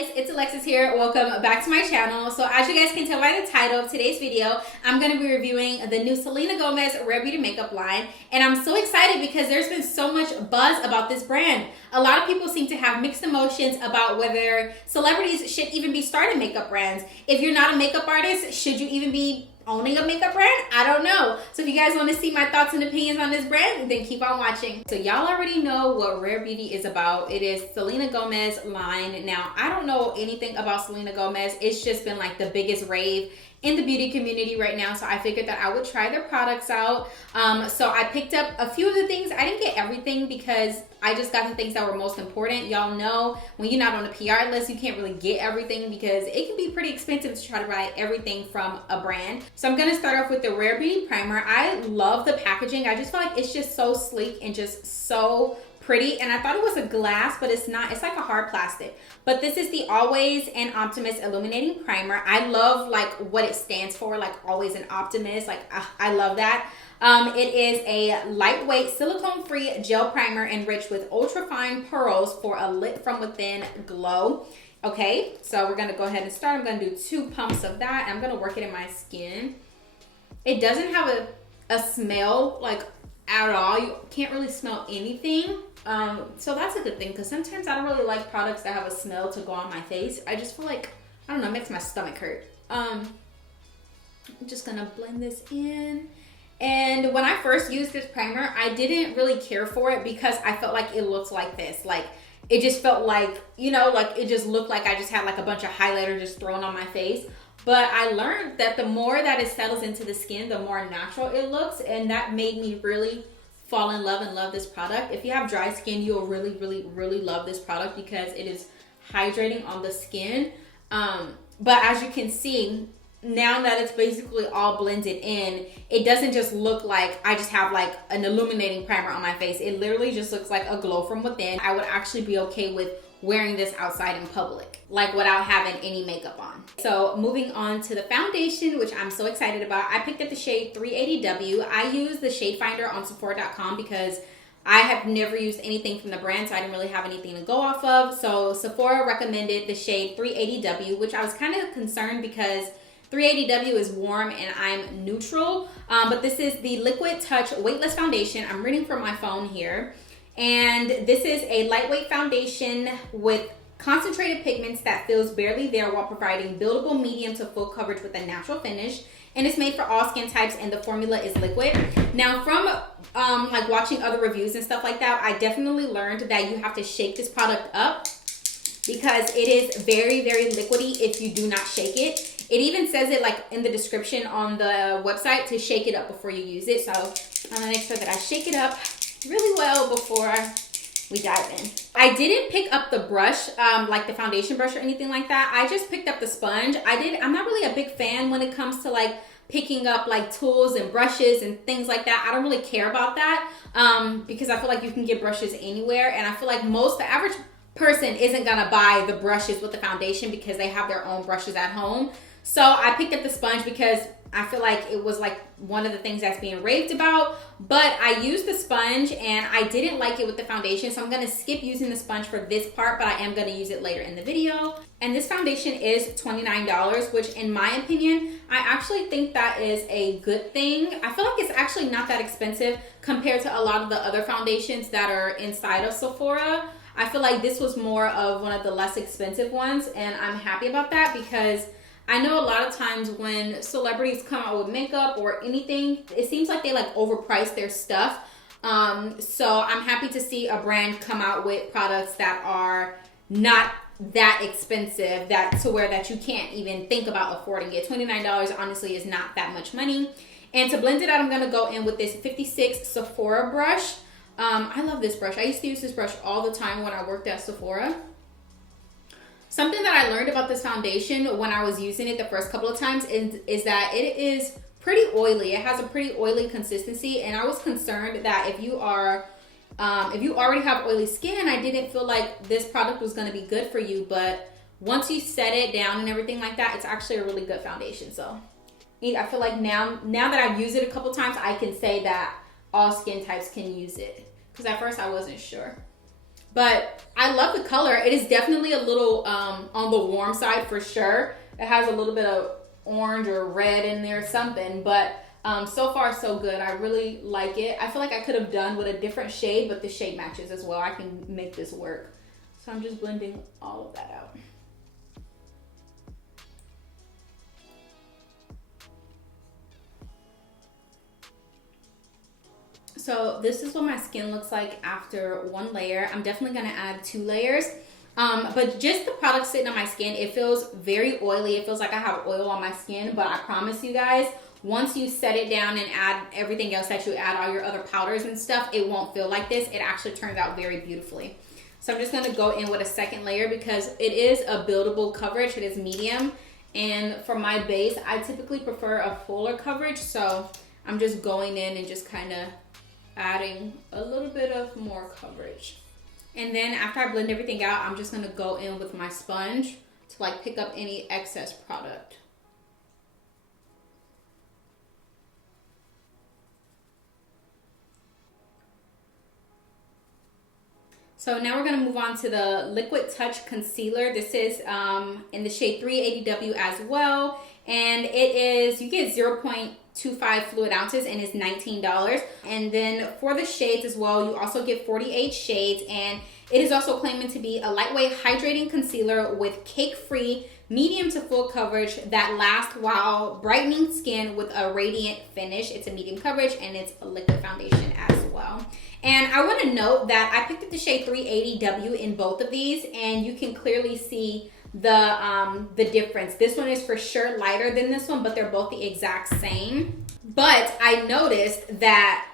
guys, it's Alexis here. Welcome back to my channel. So as you guys can tell by the title of today's video, I'm going to be reviewing the new Selena Gomez Rare Beauty makeup line. And I'm so excited because there's been so much buzz about this brand. A lot of people seem to have mixed emotions about whether celebrities should even be starting makeup brands. If you're not a makeup artist, should you even be owning a makeup brand? I don't know. So if you guys want to see my thoughts and opinions on this brand, then keep on watching. So y'all already know what Rare Beauty is about. It is Selena Gomez line. Now, I don't know anything about Selena Gomez. It's just been like the biggest rave in the beauty community right now, so I figured that I would try their products out. So I picked up a few of the things. I didn't get everything because I just got the things that were most important. Y'all know when you're not on a PR list, you can't really get everything because it can be pretty expensive to try to buy everything from a brand. So I'm gonna start off with the Rare Beauty primer. I love the packaging. I just feel like it's just so sleek and just so pretty, and I thought it was a glass, but it's not. It's like a hard plastic. But this is the Always and Optimist Illuminating Primer. I love like what it stands for, like Always and Optimist. Like I love that. It is a lightweight silicone-free gel primer enriched with ultra-fine pearls for a lit from within glow. Okay, so we're gonna go ahead and start. I'm gonna do 2 pumps of that. I'm gonna work it in my skin. It doesn't have a smell like at all. You can't really smell anything. So that's a good thing because sometimes I don't really like products that have a smell to go on my face. I just feel like, I don't know, it makes my stomach hurt. I'm just gonna blend this in. And when I first used this primer, I didn't really care for it because I felt like it looked like this. Like, it just felt like, you know, like it just looked like I just had like a bunch of highlighter just thrown on my face. But I learned that the more that it settles into the skin, the more natural it looks. And that made me really fall in love and love this product. If you have dry skin, you'll really love this product because it is hydrating on the skin. But as you can see, now that it's basically all blended in, it doesn't just look like I just have like an illuminating primer on my face. It literally just looks like a glow from within. I would actually be okay with wearing this outside in public, like without having any makeup on. So moving on to the foundation, which I'm so excited about. I picked up the shade 380W. I use the shade finder on Sephora.com because I have never used anything from the brand, so I didn't really have anything to go off of. So Sephora recommended the shade 380W, which I was kind of concerned because 380W is warm and I'm neutral. But this is the Liquid Touch Weightless Foundation. I'm reading from my phone here. And this is a lightweight foundation with concentrated pigments that feels barely there while providing buildable medium to full coverage with a natural finish. And it's made for all skin types and the formula is liquid. Now from like watching other reviews and stuff like that, I definitely learned that you have to shake this product up because it is very liquidy if you do not shake it. It even says it like in the description on the website to shake it up before you use it. So I'm gonna make sure that I shake it up really well before we dive in. I didn't pick up the brush, like the foundation brush or anything like that. I just picked up the sponge. I'm not really a big fan when it comes to like picking up like tools and brushes and things like that. I don't really care about that because I feel like you can get brushes anywhere. And I feel like the average person isn't gonna buy the brushes with the foundation because they have their own brushes at home. So I picked up the sponge because I feel like it was like one of the things that's being raved about, but I used the sponge and I didn't like it with the foundation. So I'm going to skip using the sponge for this part, but I am going to use it later in the video. And this foundation is $29, which in my opinion, I actually think that is a good thing. I feel like it's actually not that expensive compared to a lot of the other foundations that are inside of Sephora. I feel like this was more of one of the less expensive ones, and I'm happy about that because I know a lot of times when celebrities come out with makeup or anything, it seems like they like overprice their stuff. So I'm happy to see a brand come out with products that are not that expensive, that to where that you can't even think about affording it. $29 honestly is not that much money. And to blend it out, I'm gonna go in with this 56 Sephora brush. I love this brush. I used to use this brush all the time when I worked at Sephora. Something that I learned about this foundation when I was using it the first couple of times is that it is pretty oily. It has a pretty oily consistency, and I was concerned that if you already have oily skin, I didn't feel like this product was going to be good for you. But once you set it down and everything like that, it's actually a really good foundation. So I feel like now that I've used it a couple times, I can say that all skin types can use it because at first I wasn't sure. But I love the color. It is definitely a little on the warm side for sure. It has a little bit of orange or red in there, something, but so far so good. I really like it. I feel like I could have done with a different shade, but the shade matches as well. I can make this work. So I'm just blending all of that out. So this is what my skin looks like after one layer. I'm definitely gonna add 2 layers. But just the product sitting on my skin, it feels very oily. It feels like I have oil on my skin, but I promise you guys, once you set it down and add everything else that you add, all your other powders and stuff, it won't feel like this. It actually turns out very beautifully. So I'm just gonna go in with a second layer because it is a buildable coverage. It is medium. And for my base, I typically prefer a fuller coverage. So I'm just going in and just kind of adding a little bit of more coverage. And then after I blend everything out, I'm just gonna go in with my sponge to like pick up any excess product. So now we're gonna move on to the Liquid Touch Concealer. This is in the shade 380W as well. And it is, you get 0.25 fluid ounces and it's $19. And then for the shades as well, you also get 48 shades, and it is also claiming to be a lightweight hydrating concealer with cake-free medium to full coverage that lasts while brightening skin with a radiant finish. It's a medium coverage and it's a liquid foundation as well. And I want to note that I picked up the shade 380W in both of these, and you can clearly see the difference. This one is for sure lighter than this one, but they're both the exact same. But I noticed that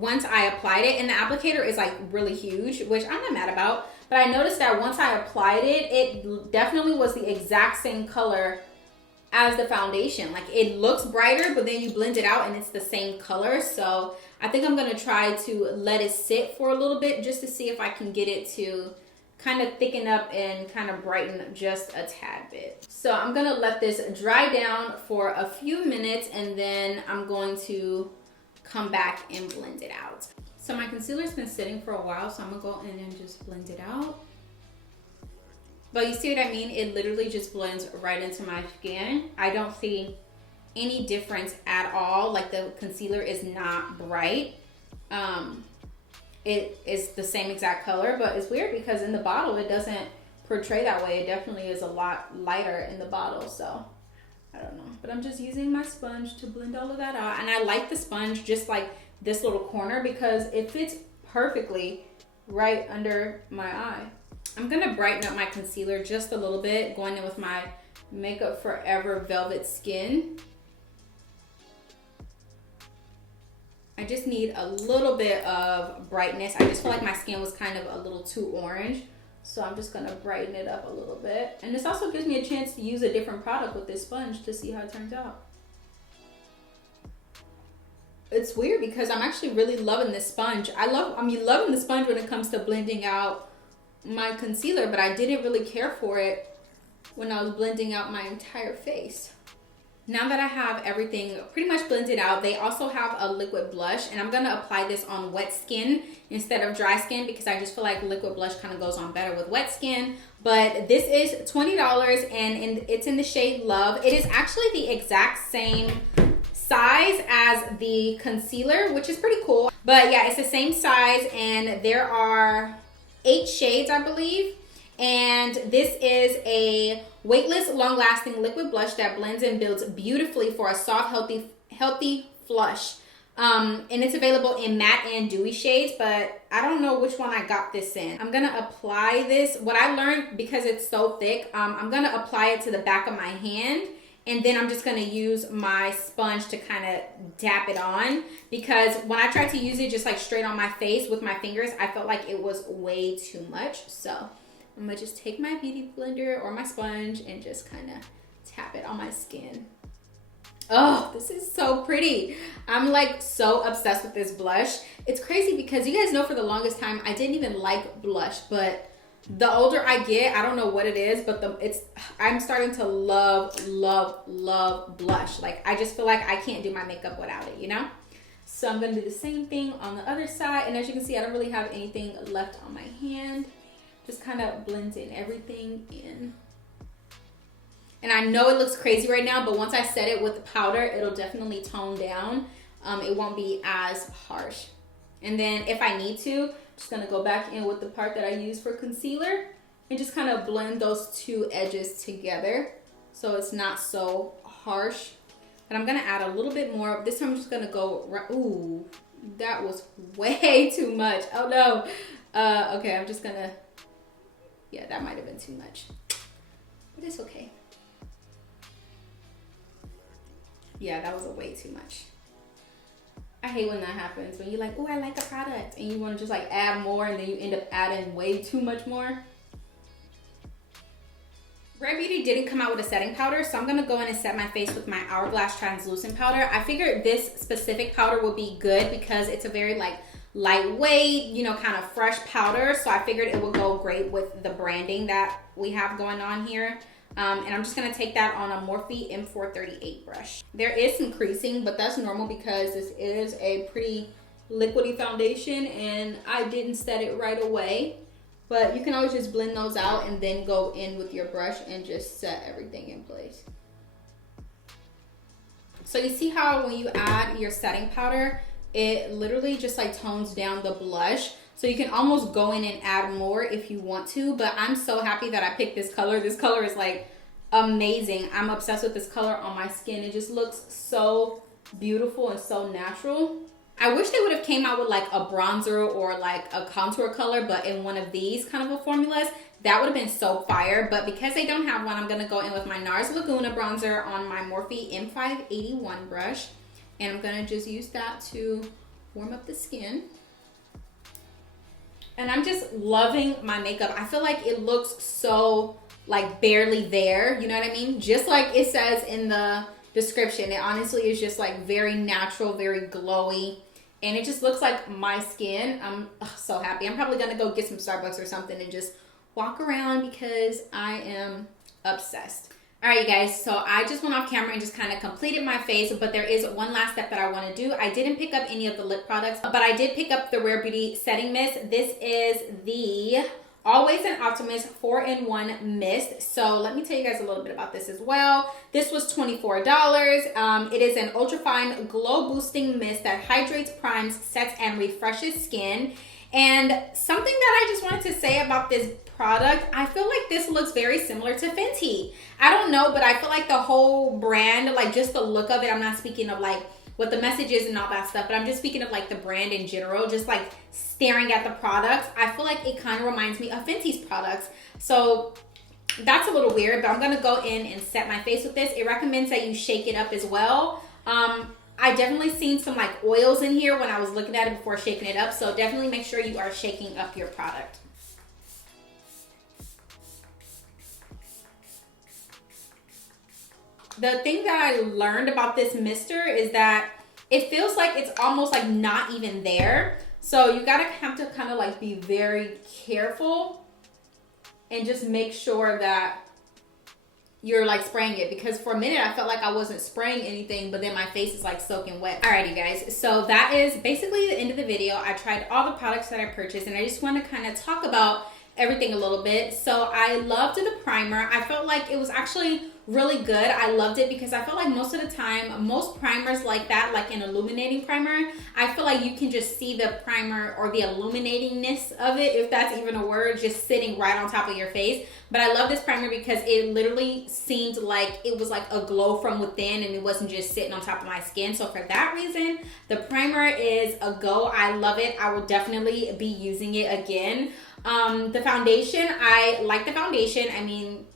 once I applied it, and the applicator is like really huge, which I'm not mad about, but I noticed that once I applied it, it definitely was the exact same color as the foundation. Like, it looks brighter, but then you blend it out and it's the same color. So I think I'm gonna try to let it sit for a little bit just to see if I can get it to kind of thicken up and kind of brighten just a tad bit. So I'm gonna let this dry down for a few minutes, and then I'm going to come back and blend it out. So my concealer's been sitting for a while, so I'm gonna go in and just blend it out. But you see what I mean? It literally just blends right into my skin. I don't see any difference at all. Like, the concealer is not bright. It is the same exact color, but it's weird because in the bottle it doesn't portray that way. It definitely is a lot lighter in the bottle, so I don't know. But I'm just using my sponge to blend all of that out. And I like the sponge just like this little corner because it fits perfectly right under my eye. I'm gonna brighten up my concealer just a little bit, going in with my Makeup Forever Velvet Skin. I just need a little bit of brightness. I just feel like my skin was kind of a little too orange. So I'm just gonna brighten it up a little bit. And this also gives me a chance to use a different product with this sponge to see how it turns out. It's weird because I'm actually really loving this sponge. I'm loving the sponge when it comes to blending out my concealer, but I didn't really care for it when I was blending out my entire face. Now that I have everything pretty much blended out, they also have a liquid blush, and I'm gonna apply this on wet skin instead of dry skin because I just feel like liquid blush kind of goes on better with wet skin. But this is $20 and it's in the shade Love. It is actually the exact same size as the concealer, which is pretty cool. But yeah, it's the same size, and there are 8 shades, I believe. And this is a weightless, long-lasting liquid blush that blends and builds beautifully for a soft, healthy flush. And it's available in matte and dewy shades, but I don't know which one I got this in. I'm gonna apply this. What I learned, because it's so thick, I'm gonna apply it to the back of my hand, and then I'm just gonna use my sponge to kind of dap it on, because when I tried to use it just like straight on my face with my fingers, I felt like it was way too much. So I'm gonna just take my beauty blender or my sponge and just kind of tap it on my skin. Oh, this is so pretty. I'm like so obsessed with this blush. It's crazy because you guys know for the longest time I didn't even like blush, but the older I get, I don't know what it is, but I'm starting to love blush. Like, I just feel like I can't do my makeup without it, you know? So I'm gonna do the same thing on the other side. And as you can see, I don't really have anything left on my hand. Just kind of blending everything in. And I know it looks crazy right now, but once I set it with the powder, it'll definitely tone down. It won't be as harsh. And then if I need to, I'm just gonna go back in with the part that I use for concealer and just kind of blend those two edges together so it's not so harsh. And I'm gonna add a little bit more. This time I'm just gonna go, ooh, that was way too much. Oh no. Okay, I'm just gonna, yeah, that might have been too much, but it's okay. Yeah, that was way too much. I hate when that happens, when you're like, oh, I like a product, and you want to just like add more, and then you end up adding way too much more. Rare Beauty didn't come out with a setting powder, so I'm gonna go in and set my face with my Hourglass translucent powder. I figured this specific powder would be good because it's a very like lightweight, you know, kind of fresh powder. So I figured it would go great with the branding that we have going on here. And I'm just gonna take that on a Morphe M438 brush. There is some creasing, but that's normal because this is a pretty liquidy foundation and I didn't set it right away. But you can always just blend those out and then go in with your brush and just set everything in place. So you see how when you add your setting powder, it literally just like tones down the blush. So you can almost go in and add more if you want to, but I'm so happy that I picked this color. This color is like amazing. I'm obsessed with this color on my skin. It just looks so beautiful and so natural. I wish they would have came out with like a bronzer or like a contour color, but in one of these kind of a formulas, that would have been so fire. But because they don't have one, I'm gonna go in with my NARS Laguna bronzer on my Morphe M581 brush. And I'm gonna just use that to warm up the skin. And I'm just loving my makeup. I feel like it looks so like barely there, you know what I mean? Just like it says in the description, it honestly is just like very natural, very glowy. And it just looks like my skin. I'm so happy. I'm probably gonna go get some Starbucks or something and just walk around because I am obsessed. All right, you guys, so I just went off camera and just kind of completed my face, but there is one last step that I want to do. I didn't pick up any of the lip products, but I did pick up the Rare Beauty Setting Mist. This is the Always an Optimist 4-in-1 Mist. So let me tell you guys a little bit about this as well. This was $24. It is an ultrafine glow boosting mist that hydrates, primes, sets, and refreshes skin. And something that I just wanted to say about this product, I feel like this looks very similar to Fenty. I don't know, but I feel like the whole brand, like just the look of it, I'm not speaking of like what the message is and all that stuff, but I'm just speaking of like the brand in general, just like staring at the products. I feel like it kind of reminds me of Fenty's products. So that's a little weird, but I'm gonna go in and set my face with this. It recommends that you shake it up as well. I definitely seen some like oils in here when I was looking at it before shaking it up. So definitely make sure you are shaking up your product. The thing that I learned about this mister is that it feels like it's almost like not even there. So you gotta have to kind of like be very careful and just make sure that you're like spraying it, because for a minute I felt like I wasn't spraying anything, but then my face is like soaking wet. Alrighty guys, so that is basically the end of the video. I tried all the products that I purchased and I just want to kind of talk about everything a little bit. So I loved the primer. I felt like it was actually really good. I loved it because I feel like most of the time, most primers like that, like an illuminating primer, I feel like you can just see the primer or the illuminatingness of it, if that's even a word, just sitting right on top of your face. But I love this primer because it literally seemed like it was like a glow from within and it wasn't just sitting on top of my skin. So for that reason, the primer is a go. I love it. I will definitely be using it again. The foundation, I like the foundation. I mean,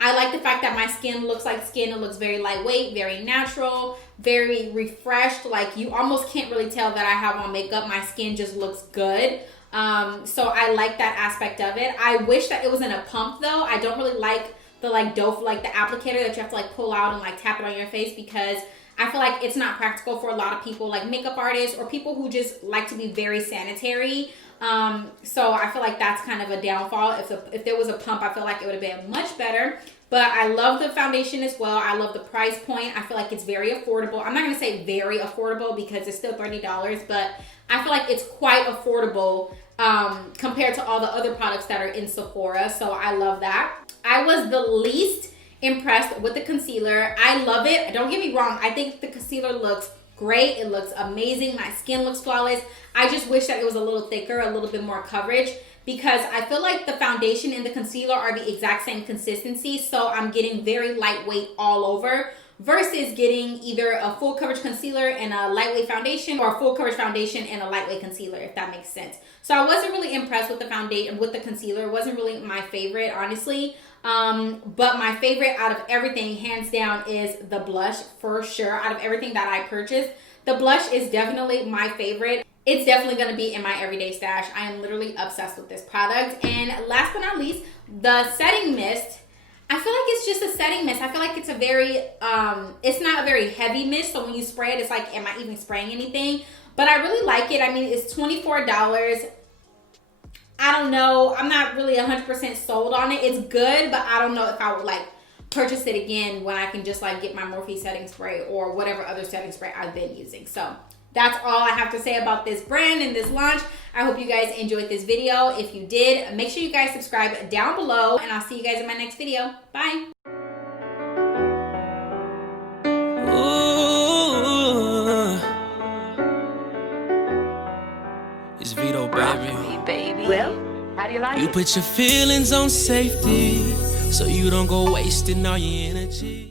I like the fact that my skin looks like skin. It looks very lightweight, very natural, very refreshed. Like you almost can't really tell that I have on makeup. My skin just looks good. So I like that aspect of it. I wish that it was in a pump though. I don't really like the like doe, like the applicator that you have to like pull out and like tap it on your face, because I feel like it's not practical for a lot of people, like makeup artists or people who just like to be very sanitary. So I feel like that's kind of a downfall. If there was a pump, I feel like it would have been much better. But I love the foundation as well. I love the price point. I feel like it's very affordable. I'm not going to say very affordable because it's still $30, but I feel like it's quite affordable compared to all the other products that are in Sephora. So I love that. I was the least impressed with the concealer. I love it. Don't get me wrong. I think the concealer looks great. It looks amazing. My skin looks flawless. I just wish that it was a little thicker, a little bit more coverage, because I feel like the foundation and the concealer are the exact same consistency. So I'm getting very lightweight all over versus getting either a full coverage concealer and a lightweight foundation, or a full coverage foundation and a lightweight concealer, if that makes sense. So I wasn't really impressed with the foundation, with the concealer. It wasn't really my favorite, honestly. But my favorite out of everything, hands down, is the blush for sure. Out of everything that I purchased, the blush is definitely my favorite. It's definitely going to be in my everyday stash. I am literally obsessed with this product. And last but not least, the setting mist. I feel like it's just a setting mist. I feel like it's a very, it's not a very heavy mist. So when you spray it, it's like, am I even spraying anything? But I really like it. I mean, it's $24. I don't know. I'm not really 100% sold on it. It's good, but I don't know if I would like purchase it again when I can just like get my Morphe setting spray or whatever other setting spray I've been using. So that's all I have to say about this brand and this launch. I hope you guys enjoyed this video. If you did, make sure you guys subscribe down below, and I'll see you guys in my next video. Bye. Ooh, it's Vito, baby. Well, how do you like You it? put your feelings on safety, so you don't go wasting all your energy.